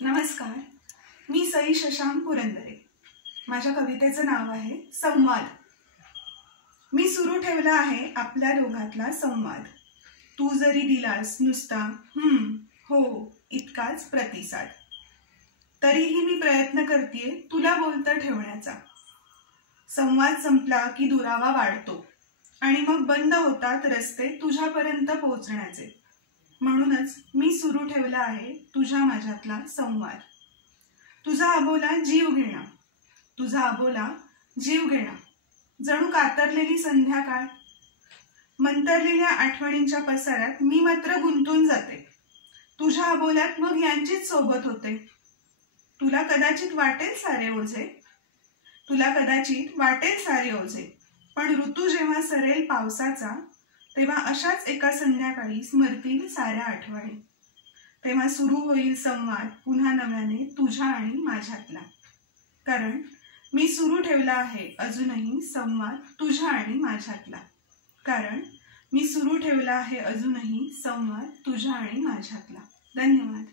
नमस्कार, मी सई शशांक पुरंदरे। माझ्या कवितेचं नाव आहे संवाद। मी सुरू ठेवला आहे आपल्या दोघातला संवाद। तू जरी दिलास नुसता हो इतकाच प्रतिसाद, तरीही मी प्रयत्न करतेय तुला बोलतं ठेवण्याचा। संवाद संपला की दुरावा वाढतो आणि मग बंद होतात रस्ते तुझ्यापर्यंत पोहोचण्याचे। म्हणूनच मी सुरू ठेवला आहे तुझ्या माझ्यातला संवाद। तुझा अबोला जीव घेणा, तुझा अबोला जीव घेणा, जणू कातरलेली संध्याकाळ। मंतरलेल्या आठवणींच्या पसाऱ्यात मी मात्र गुंतून जाते। तुझ्या अबोल्यात मग यांचीच सोबत होते। तुला कदाचित वाटेल सारे ओझे, पण ऋतू जेव्हा सरेल पावसाचा, तेव्हा अशाच एका संध्याकाळी स्मरतील साऱ्या आठवणी। तेव्हा सुरू होईल संवाद पुन्हा नव्याने तुझ्या आणि माझ्यातला। कारण मी सुरू ठेवला आहे अजूनही संवाद तुझ्या आणि माझ्यातला। धन्यवाद।